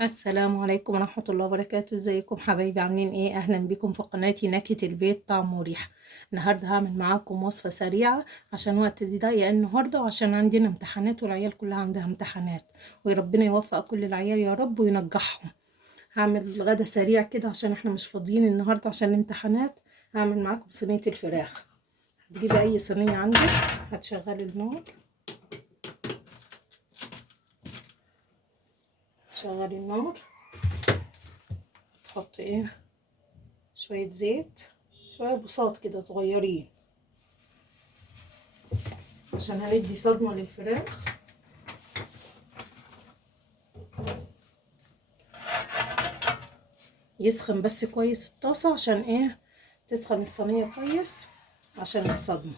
السلام عليكم ورحمة الله وبركاته. ازيكم حبايبي؟ عاملين ايه؟ اهلا بكم في قناتي نكهة البيت طعم وريحة. النهارده هعمل معاكم وصفة سريعة عشان وقت دي ضيق النهارده، وعشان عندنا امتحانات والعيال كلها عندها امتحانات، وربنا يوفق كل العيال يا رب وينجحهم. هعمل غدا سريع كده عشان احنا مش فاضيين النهارده عشان الامتحانات. هعمل معاكم صينية الفراخ. هتجيبي اي صينية عندك، هتشغلي النار، تشغلي النار، تحطي شوية زيت، شوية بساط كده صغيرين عشان هندي صدمة للفراخ. يسخن بس كويس الطاسة عشان تسخن الصينية كويس عشان الصدمة.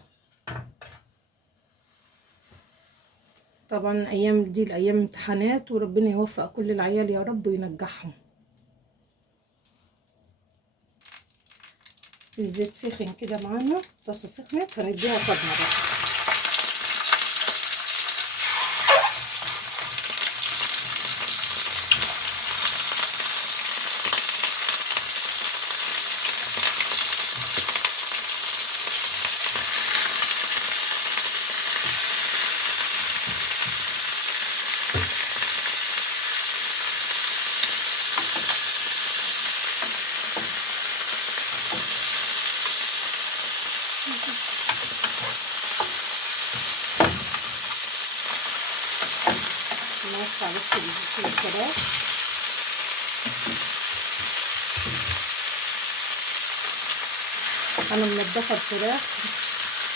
طبعا ايام دي الايام امتحانات، وربنا يوفق كل العيال يا رب وينجحهم. الزيت سخن كده معانا، الطاسة سخنت، هنديها صدمة بس. نوسع بس الفراخ. انا منضفة الفراخ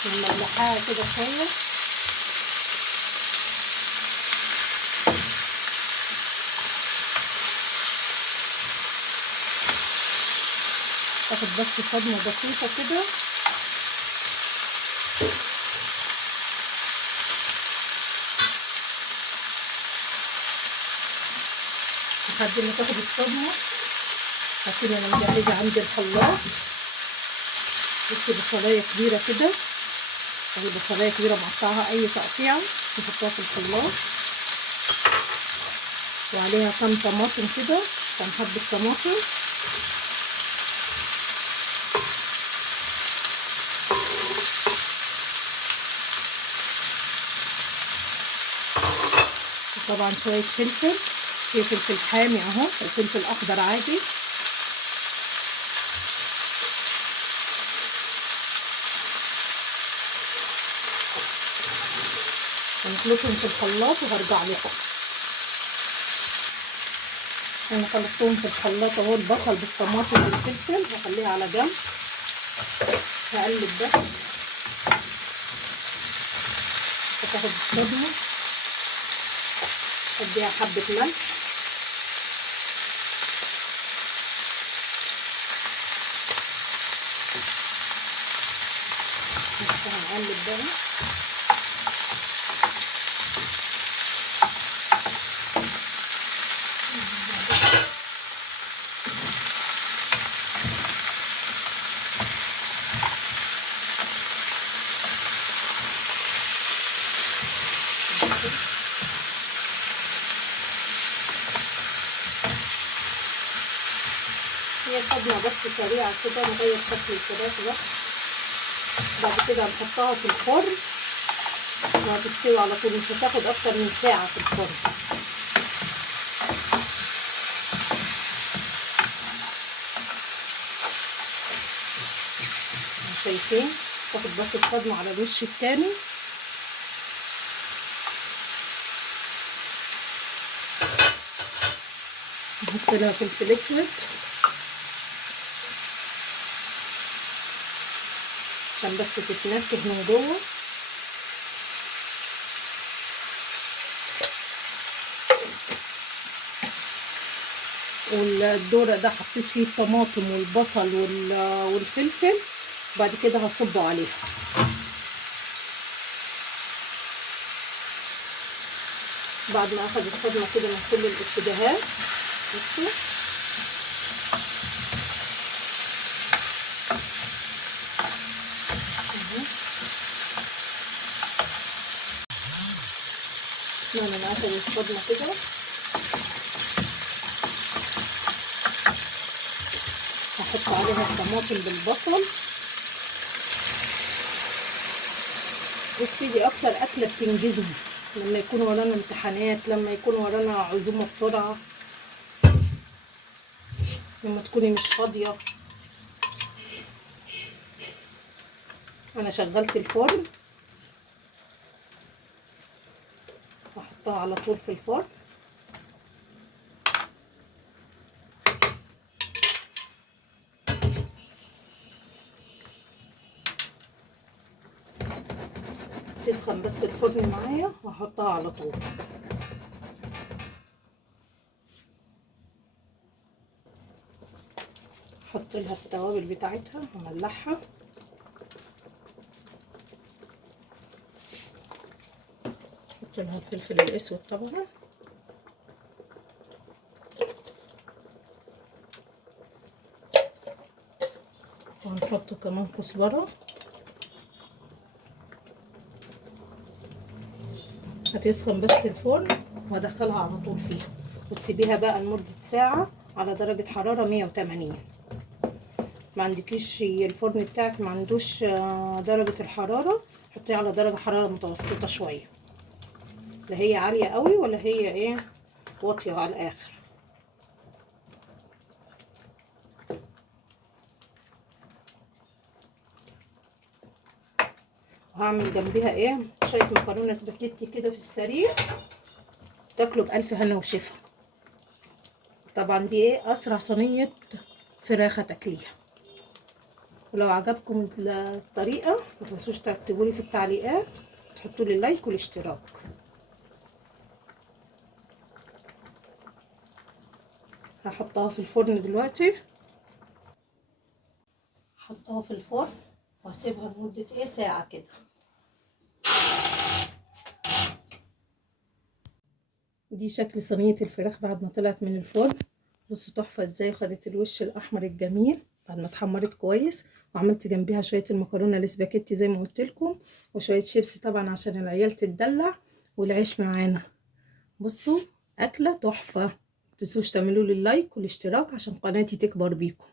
ومملحاها كده شوية. تاخد بس صدمة بسيطة كده. لحد ما تاخد الصدمة هكون انا مجهزة عندي الخلاط. جبت بصلاية كبيرة كده، بصلاية كبيرة مقطعها اي تقطيعة، نحطها في الخلاط، وعليها كام طماطم كده، كام حبة طماطم، وطبعا شوية فلفل، في فلفل حامي اهو وفلفل اخضر عادي. هنخلطهم في الخلاط وهرجع لكم. انا خلطتهم في الخلاط اهو، البصل بالطماطم والفلفل، هخليها على جنب. هقلب بس هتاخد الصدمة. اديها حبة ملح، هنقلب بقى. هي صدمة بس سريعة كده، نغير شكل الفراخ بس. بعد كده هنحطها في الفرن وهتستوي على طول، مش هتاخد اكتر من ساعة في الفرن. شايفين؟ تاخد بس الصدمة على الوش التاني. نحط لها فلفل اسود عشان بس تتنكه من جوه. والدورق ده حطيت فيه الطماطم والبصل والفلفل، بعد كده هصبه عليها. بعد ما اخد الصدمه كده من كل الاتجاهات، بصوا انا اخد الصدمه كده. هحط عليها الطماطم بالبصل. بصي دي اكتر اكله بتنجزني لما يكون ورانا امتحانات، لما يكون ورانا عزومه بسرعه، لما تكوني مش فاضيه. انا شغلت الفرن، هحطها على طول في الفرن. تسخن بس الفرن معايا وهحطها على طول. احط لها التوابل بتاعتها، هملحها. احط لها الفلفل الاسود طبعا، وهنحط كمان كزبره. هتسخن بس الفرن وهدخلها على طول فيها، وتسيبيها بقى لمده ساعه على درجه حراره 180. ما عندكيش الفرن بتاعك ما عندوش درجه الحراره، حطيه على درجه حراره متوسطه شويه، لا هي عاليه قوي ولا هي ايه واطيه على الاخر. وهعمل جنبيها ايه شويه مكرونه سباكيتي كده في السريع، تاكلوا بالف هنا وشفا. طبعا دي ايه اسرع صينيه فراخ تاكليها. ولو عجبكم الطريقه ما تنسوش تكتبوا لي في التعليقات، تحطوا لي لايك والاشتراك. هحطها في الفرن دلوقتي، هحطها في الفرن واسيبها لمده ايه ساعه كده. دي شكل صينيه الفراخ بعد ما طلعت من الفرن. بصوا تحفه ازاي، خدت الوش الاحمر الجميل بعد ما اتحمرت كويس. وعملت جنبيها شويه المكرونه الاسباجيتي زي ما قلت لكم، وشويه شيبسي طبعا عشان العيال تتدلع، والعيش معانا. بصوا اكله تحفه. متنسوش تعملوا لي اللايك والاشتراك عشان قناتي تكبر بيكم.